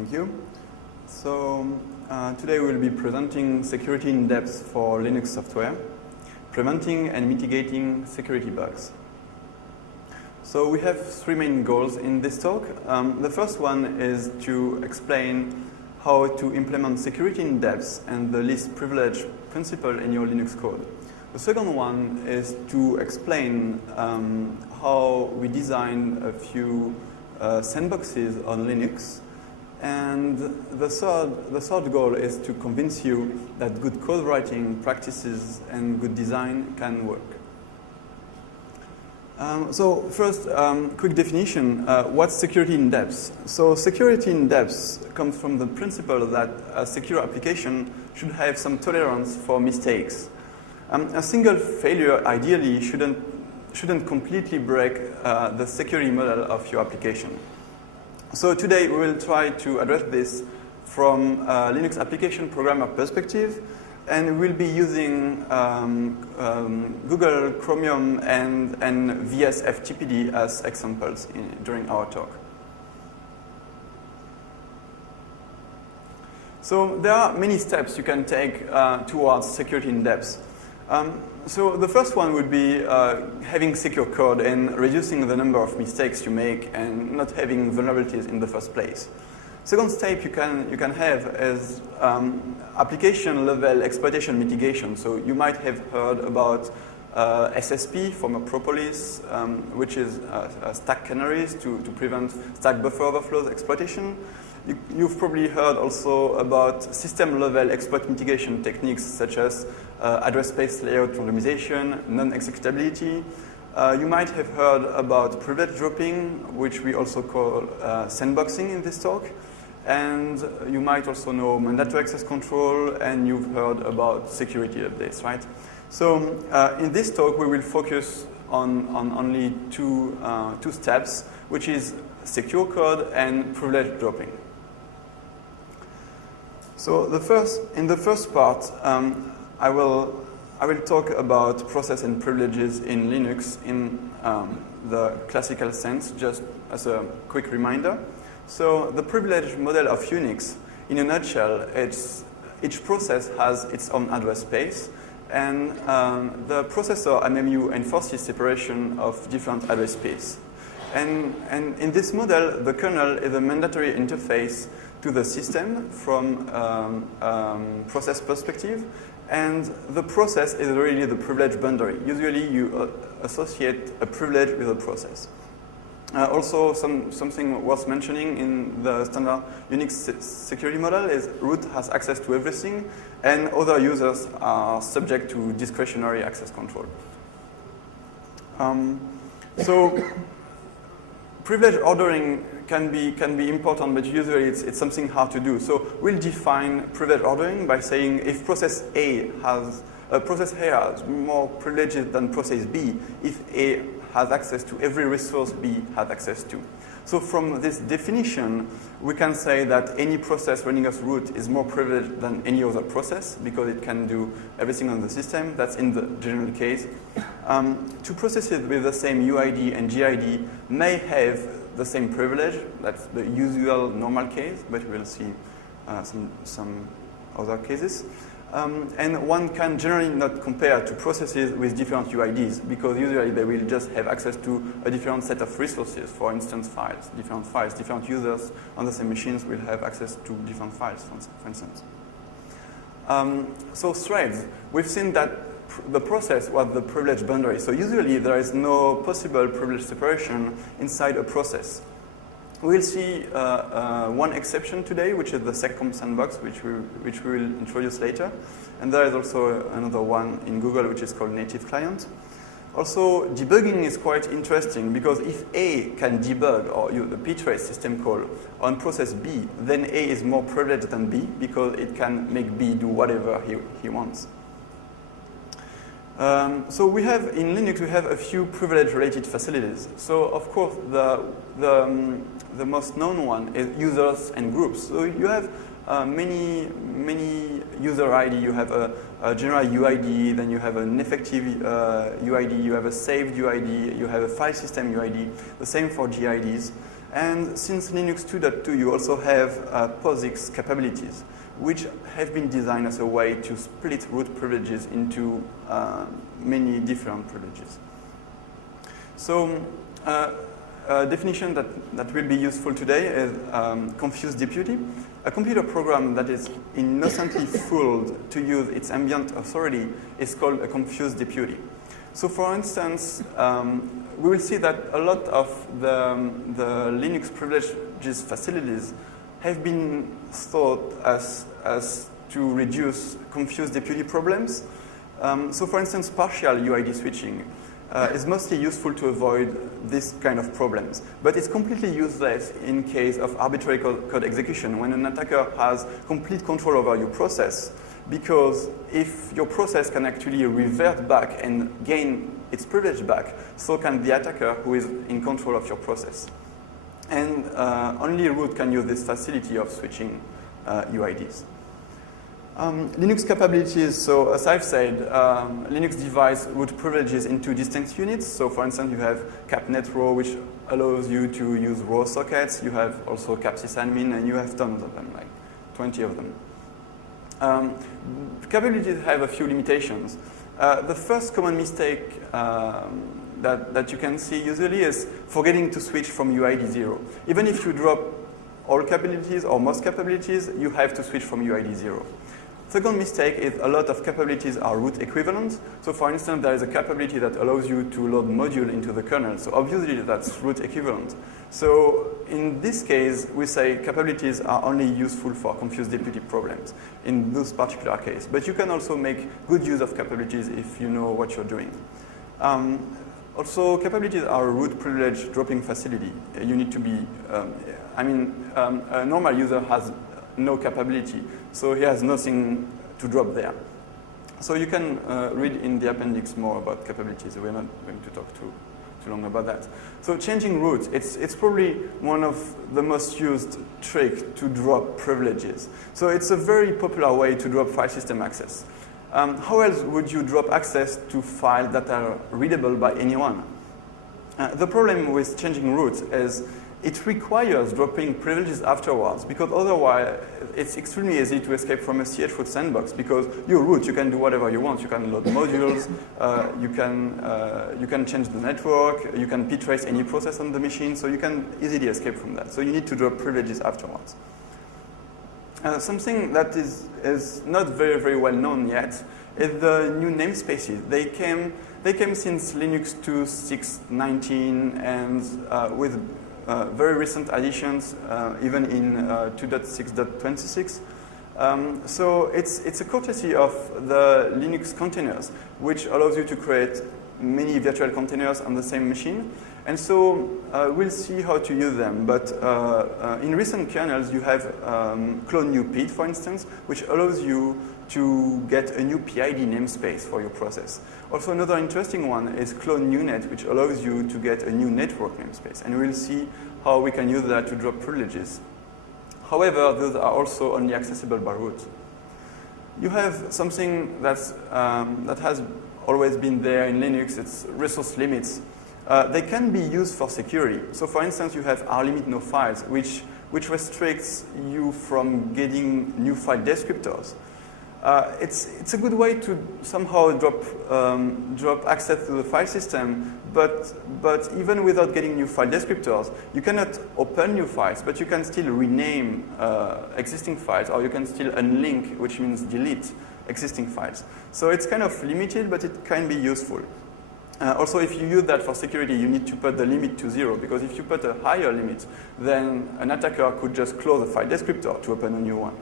Thank you. So today we'll be presenting security in depth for Linux software, preventing and mitigating security bugs. So we have three main goals in this talk. The first one is to explain how to implement security in depth and the least privilege principle in your Linux code. The second one is to explain how we design a few sandboxes on Linux. And the third goal is to convince you that good code writing practices and good design can work. So first, quick definition, what's security in depth? So security in depth comes from the principle that a secure application should have some tolerance for mistakes. A single failure ideally shouldn't completely break the security model of your application. So today we will try to address this from a Linux application programmer perspective, and we'll be using Google Chromium and VSFTPD as examples during our talk. So there are many steps you can take towards security in depth. So the first one would be having secure code and reducing the number of mistakes you make and not having vulnerabilities in the first place. Second step you can have is application level exploitation mitigation. So you might have heard about SSP, former Propolis, which is stack canaries to prevent stack buffer overflows exploitation. You've probably heard also about system-level exploit mitigation techniques such as address space layout randomization, non-executability. You might have heard about privilege dropping, which we also call sandboxing in this talk. And you might also know mandatory access control, and you've heard about security updates, right? So in this talk, we will focus on only two steps, which is secure code and privilege dropping. So in the first part, I will talk about process and privileges in Linux in the classical sense, just as a quick reminder. So the privilege model of Unix, in a nutshell, each process has its own address space, and the processor MMU enforces separation of different address space. And in this model, the kernel is a mandatory interface to the system from process perspective, and the process is really the privilege boundary. Usually you associate a privilege with a process. Also, something worth mentioning in the standard Unix security model is root has access to everything, and other users are subject to discretionary access control. So privilege ordering can be important, but usually it's something hard to do. So we'll define privilege ordering by saying if process A has more privileges than process B, if A has access to every resource B has access to. So from this definition, we can say that any process running as root is more privileged than any other process because it can do everything on the system. That's in the general case. Two processes with the same UID and GID may have the same privilege. That's the usual normal case, but we'll see some other cases. And one can generally not compare two processes with different UIDs because usually they will just have access to a different set of resources, for instance, different users on the same machines will have access to different files, for instance. So threads, we've seen that the process was the privilege boundary. So usually there is no possible privilege separation inside a process. We'll see one exception today, which is the seccomp sandbox, which we will introduce later. And there is also another one in Google, which is called native client. Also, debugging is quite interesting because if A can debug, or the ptrace system call, on process B, then A is more privileged than B because it can make B do whatever he wants. So we have, in Linux, we have a few privilege-related facilities. So of course, the most known one is users and groups. So you have many user ID. You have a general UID, then you have an effective UID, you have a saved UID, you have a file system UID. The same for GIDs. And since Linux 2.2, you also have POSIX capabilities, which have been designed as a way to split root privileges into many different privileges. So a definition that will be useful today is confused deputy, a computer program that is innocently fooled to use its ambient authority is called a confused deputy. So for instance, we will see that a lot of the Linux privileges facilities have been thought as to reduce confused deputy problems. So for instance, partial UID switching is mostly useful to avoid this kind of problems. But it's completely useless in case of arbitrary code execution when an attacker has complete control over your process, because if your process can actually revert back and gain its privilege back, so can the attacker who is in control of your process. And only root can use this facility of switching UIDs. Linux capabilities, so as I've said, Linux divides root privileges into distinct units. So for instance, you have capnet row, which allows you to use row sockets. You have also capsysadmin, and you have tons of them, like 20 of them. Capabilities have a few limitations. The first common mistake that you can see usually is forgetting to switch from UID 0. Even if you drop all capabilities or most capabilities, you have to switch from UID 0. Second mistake is a lot of capabilities are root equivalent. So for instance, there is a capability that allows you to load module into the kernel. So obviously that's root equivalent. So in this case, we say capabilities are only useful for confused deputy problems in this particular case. But you can also make good use of capabilities if you know what you're doing. Also, capabilities are a root privilege dropping facility. You need to be, a normal user has no capability, so he has nothing to drop there. So you can read in the appendix more about capabilities. We're not going to talk too long about that. So changing root, it's probably one of the most used tricks to drop privileges. So it's a very popular way to drop file system access. How else would you drop access to files that are readable by anyone? The problem with changing root is it requires dropping privileges afterwards, because otherwise it's extremely easy to escape from a chroot sandbox, because your root, you can do whatever you want. You can load modules, you can change the network, you can ptrace any process on the machine, so you can easily escape from that. So you need to drop privileges afterwards. Something that is not very, very well known yet is the new namespaces. They came since Linux 2.6.19 and with very recent additions, even in 2.6.26. So it's a courtesy of the Linux containers, which allows you to create many virtual containers on the same machine. And so we'll see how to use them. But in recent kernels, you have clone new PID, for instance, which allows you to get a new PID namespace for your process. Also, another interesting one is clone new net, which allows you to get a new network namespace. And we'll see how we can use that to drop privileges. However, those are also only accessible by root. You have something that has always been there in Linux. It's resource limits. They can be used for security. So for instance, you have rlimit no files, which restricts you from getting new file descriptors. It's a good way to somehow drop access to the file system, but even without getting new file descriptors, you cannot open new files, but you can still rename existing files, or you can still unlink, which means delete existing files. So it's kind of limited, but it can be useful. Also, if you use that for security, you need to put the limit to 0, because if you put a higher limit, then an attacker could just close the file descriptor to open a new one.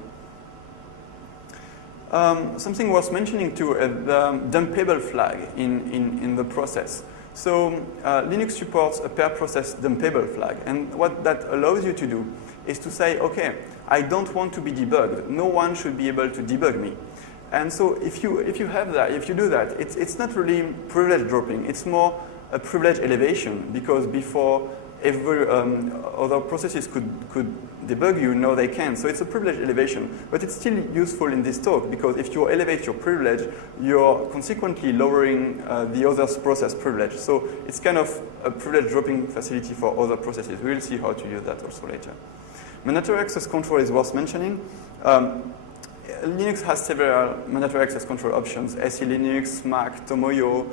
Something worth mentioning too is the dumpable flag in the process. So Linux supports a per process dumpable flag, and what that allows you to do is to say, okay, I don't want to be debugged. No one should be able to debug me. And so if you have that, if you do that, it's not really privilege dropping. It's more a privilege elevation, because before every other processes could debug you, now they can. So it's a privilege elevation, but it's still useful in this talk, because if you elevate your privilege, you're consequently lowering the other process privilege. So it's kind of a privilege dropping facility for other processes. We will see how to use that also later. Mandatory access control is worth mentioning. Linux has several mandatory access control options, SE Linux, Mac, Tomoyo.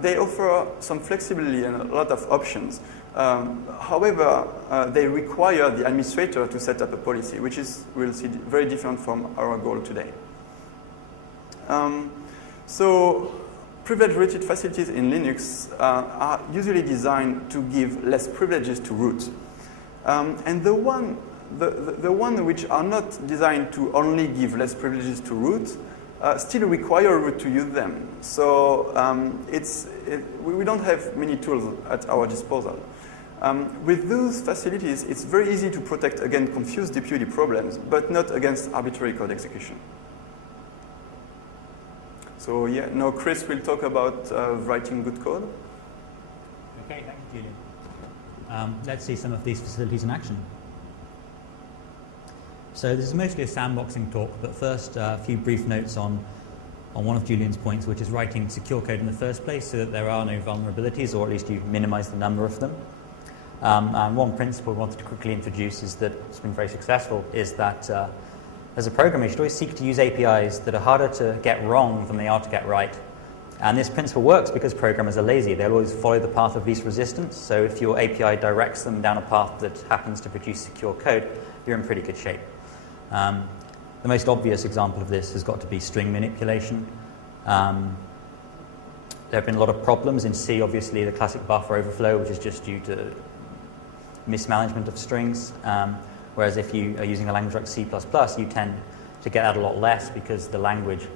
They offer some flexibility and a lot of options. However, they require the administrator to set up a policy, which is, we'll see, very different from our goal today. So privilege-rated facilities in Linux are usually designed to give less privileges to root. And the one which are not designed to only give less privileges to root still require root to use them. So we don't have many tools at our disposal. With those facilities, it's very easy to protect against confused deputy problems, but not against arbitrary code execution. So yeah, now Chris will talk about writing good code. Okay, thank you, Julien. Let's see some of these facilities in action. So this is mostly a sandboxing talk, but first a few brief notes on one of Julien's points, which is writing secure code in the first place so that there are no vulnerabilities, or at least you minimize the number of them. And one principle I wanted to quickly introduce is that it's been very successful, is that as a programmer you should always seek to use APIs that are harder to get wrong than they are to get right. And this principle works because programmers are lazy. They'll always follow the path of least resistance. So if your API directs them down a path that happens to produce secure code, you're in pretty good shape. The most obvious example of this has got to be string manipulation. There have been a lot of problems in C, obviously, the classic buffer overflow, which is just due to mismanagement of strings. Whereas if you are using a language like C++, you tend to get that a lot less because the language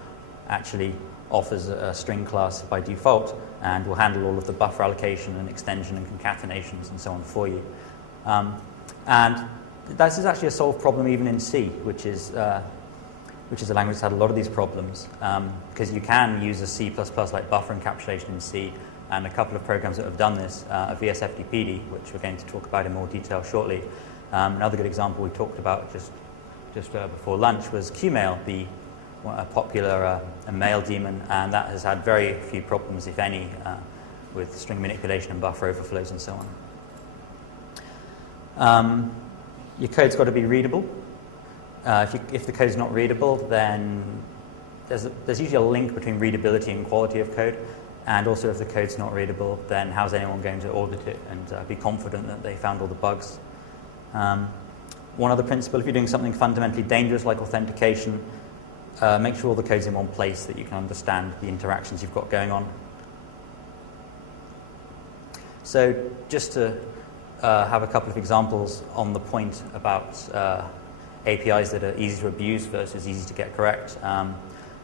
actually offers a string class by default and will handle all of the buffer allocation and extension and concatenations and so on for you. And this is actually a solved problem even in C, which is a language that's had a lot of these problems, because you can use a C++ like buffer encapsulation in C, and a couple of programs that have done this are VSFDPD, which we're going to talk about in more detail shortly. Another good example we talked about just before lunch was Qmail, the popular mail daemon, and that has had very few problems, if any, with string manipulation and buffer overflows and so on. Your code's got to be readable. If the code's not readable, then there's usually a link between readability and quality of code. And also, if the code's not readable, then how's anyone going to audit it and be confident that they found all the bugs? One other principle, if you're doing something fundamentally dangerous like authentication, make sure all the code's in one place that you can understand the interactions you've got going on. So just to have a couple of examples on the point about APIs that are easy to abuse versus easy to get correct.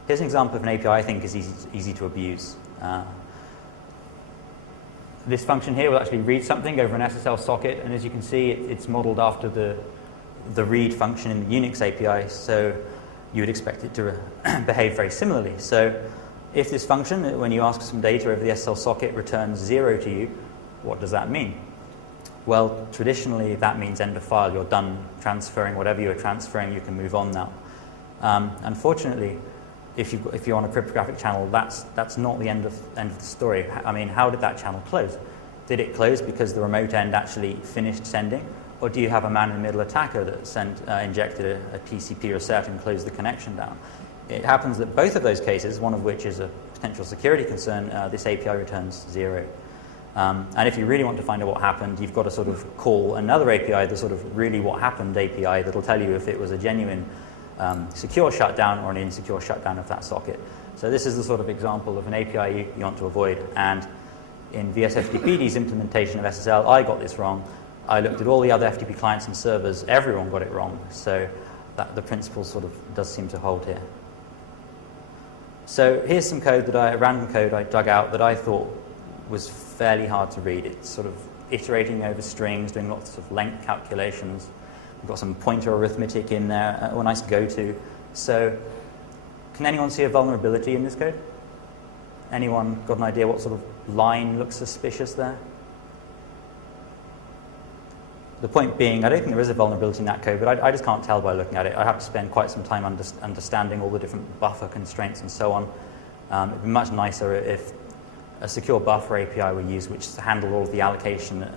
Here's an example of an API I think is easy to abuse. This function here will actually read something over an SSL socket, and as you can see, it's modeled after the read function in the Unix API, so you would expect it to behave very similarly. So if this function, when you ask some data over the SSL socket, returns 0 to you, what does that mean? Well, traditionally, that means end of file. You're done transferring whatever you're transferring. You can move on now. Unfortunately, if you're on a cryptographic channel, that's not the end of the story. I mean, how did that channel close? Did it close because the remote end actually finished sending? Or do you have a man-in-the-middle attacker that injected a TCP reset and closed the connection down? It happens that both of those cases, one of which is a potential security concern, this API returns 0. And if you really want to find out what happened, you've got to sort of call another API, the sort of really what happened API, that'll tell you if it was a genuine secure shutdown or an insecure shutdown of that socket. So this is the sort of example of an API you want to avoid. And in VSFDPD's implementation of SSL, I got this wrong. I looked at all the other FTP clients and servers. Everyone got it wrong. So the principle sort of does seem to hold here. So here's some code random code I dug out that I thought was fairly hard to read. It's sort of iterating over strings, doing lots of length calculations. We've got some pointer arithmetic in there, a nice go-to. So can anyone see a vulnerability in this code? Anyone got an idea what sort of line looks suspicious there? The point being, I don't think there is a vulnerability in that code, but I just can't tell by looking at it. I have to spend quite some time understanding all the different buffer constraints and so on. It'd be much nicer if a secure buffer API were used which handled all of the allocation